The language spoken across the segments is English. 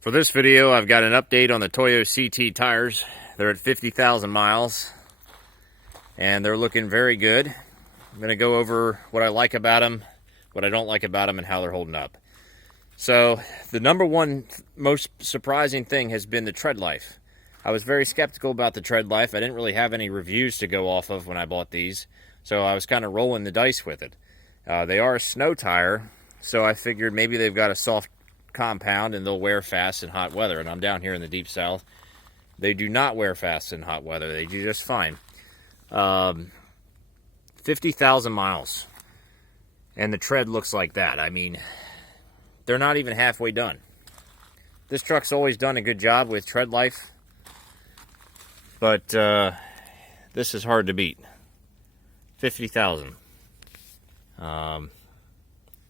For this video, I've got an update on the Toyo CT tires. They're at 50,000 miles, and they're looking very good. I'm going to go over what I like about them, what I don't like about them, and how they're holding up. So, the number one most surprising thing has been the tread life. I was very skeptical about the tread life. I didn't really have any reviews to go off of when I bought these, so I was kind of rolling the dice with it. They are a snow tire, so I figured maybe they've got a soft compound and they'll wear fast in hot weather. And I'm down here in the deep south. They do not wear fast in hot weather. They do just fine. 50,000 miles. And the tread looks like that. I mean, they're not even halfway done. This truck's always done a good job with tread life. But this is hard to beat. 50,000.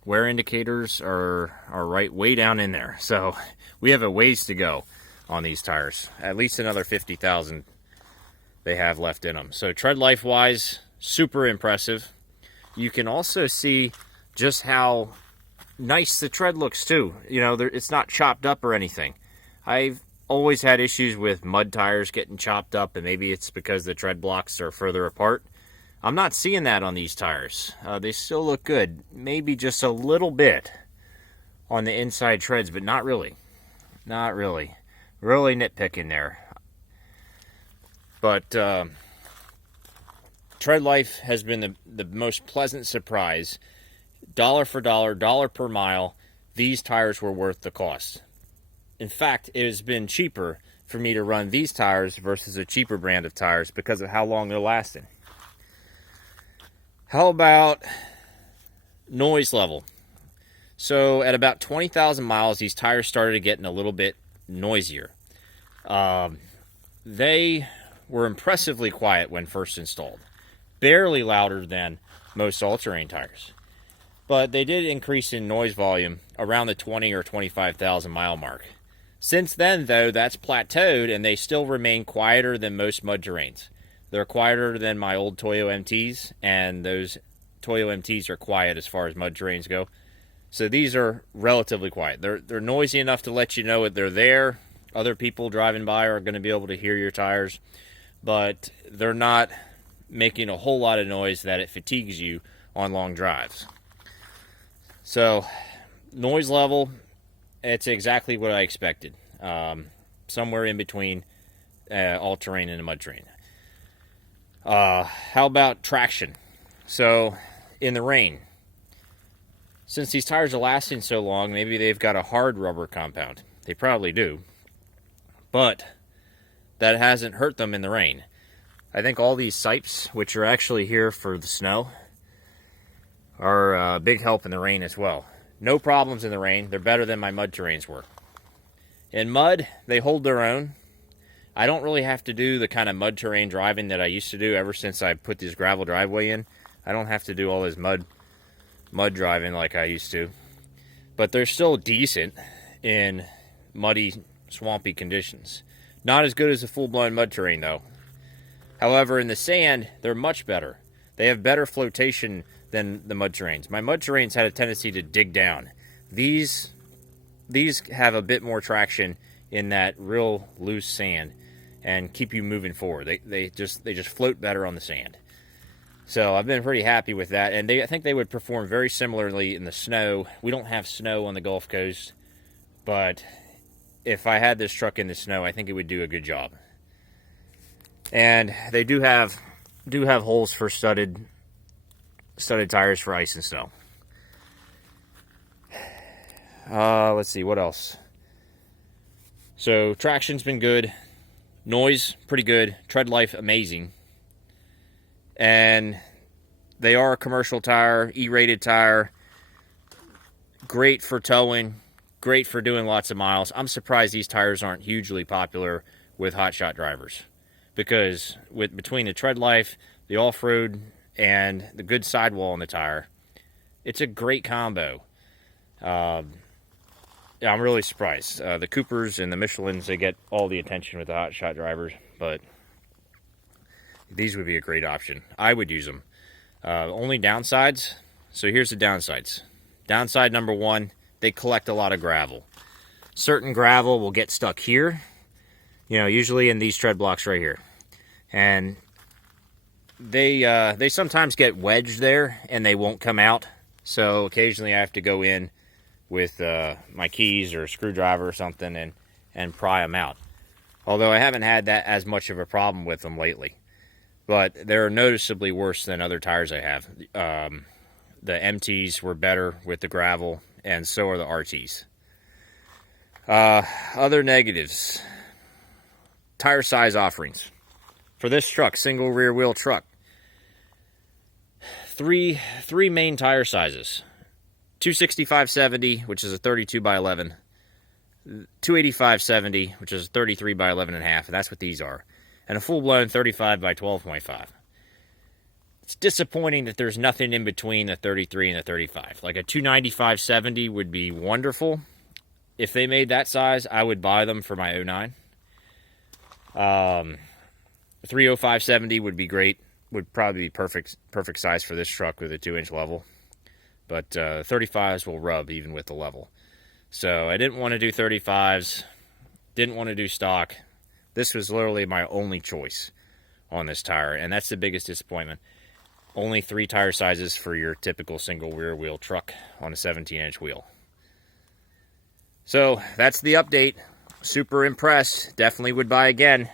Wear indicators are right way down in there. So we have a ways to go on these tires. At least another 50,000 they have left in them. So tread life wise, super impressive. You can also see just how nice the tread looks too. You know, it's not chopped up or anything. I've always had issues with mud tires getting chopped up, and maybe it's because the tread blocks are further apart. I'm not seeing that on these tires. They still look good. Maybe just a little bit on the inside treads, but not really. Not really. Really nitpicking there. But tread life has been the most pleasant surprise. Dollar for dollar, dollar per mile, these tires were worth the cost. In fact, it has been cheaper for me to run these tires versus a cheaper brand of tires because of how long they're lasting. How about noise level? So at about 20,000 miles, these tires started getting a little bit noisier. They were impressively quiet when first installed. Barely louder than most all-terrain tires. But they did increase in noise volume around the 20 or 25,000 mile mark. Since then, though, that's plateaued, and they still remain quieter than most mud terrains. They're quieter than my old Toyo MTs, and those Toyo MTs are quiet as far as mud terrains go. So these are relatively quiet. They're noisy enough to let you know that they're there. Other people driving by are going to be able to hear your tires, but they're not making a whole lot of noise that it fatigues you on long drives. So noise level, it's exactly what I expected. Somewhere in between all-terrain and a mud terrain. How about traction? So, in the rain, since these tires are lasting so long, maybe they've got a hard rubber compound. They probably do. But that hasn't hurt them in the rain. I think all these sipes, which are actually here for the snow, are a big help in the rain as well. No problems in the rain. They're better than my mud terrains were. In mud, they hold their own. I don't really have to do the kind of mud terrain driving that I used to do ever since I put this gravel driveway in. I don't have to do all this mud driving like I used to. But they're still decent in muddy, swampy conditions. Not as good as a full-blown mud terrain, though. However, in the sand, they're much better. They have better flotation than the mud terrains. My mud terrains had a tendency to dig down. These have a bit more traction in that real loose sand and keep you moving forward. They just float better on the sand. So I've been pretty happy with that, and I think they would perform very similarly in the snow. We don't have snow on the Gulf Coast, but if I had this truck in the snow, I think it would do a good job. And they do have holes for studded tires for ice and snow. Let's see, what else? So traction's been good. Noise, pretty good. Tread life, amazing. And they are a commercial tire, E-rated tire. Great for towing. Great for doing lots of miles. I'm surprised these tires aren't hugely popular with hotshot drivers. Because between the tread life, the off-road, and the good sidewall on the tire, it's a great combo. Yeah, I'm really surprised. The Coopers and the Michelins, they get all the attention with the hotshot drivers, but these would be a great option. I would use them. Only downsides. So here's the downsides. Downside number one, they collect a lot of gravel. certain gravel will get stuck here, you know, usually in these tread blocks right here. And they sometimes get wedged there and they won't come out. So occasionally I have to go in with my keys or a screwdriver or something and pry them out. Although I haven't had that as much of a problem with them lately. But they're noticeably worse than other tires I have. The MTs were better with the gravel, and so are the RTs. Other negatives. Tire size offerings. For this truck, single rear wheel truck, three main tire sizes. 265/70, which is a 32 by 11. 285/70, which is 33 by 11.5, and that's what these are. And a full-blown 35 by 12.5. It's disappointing that there's nothing in between the 33 and the 35. Like a 295/70 would be wonderful. If they made that size, I would buy them for my 09. 305/70 would be great. Would probably be perfect size for this truck with a 2-inch level. But 35s will rub even with the level. So I didn't want to do 35s. Didn't want to do stock. This was literally my only choice on this tire, and that's the biggest disappointment. Only 3 tire sizes for your typical single rear wheel truck on a 17-inch wheel. So that's the update. Super impressed. Definitely would buy again.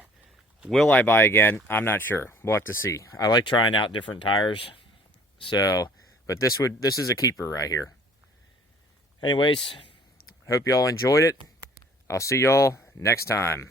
Will I buy again? I'm not sure. We'll have to see. I like trying out different tires. So, but this is a keeper right here. Anyways, hope y'all enjoyed it. I'll see y'all next time.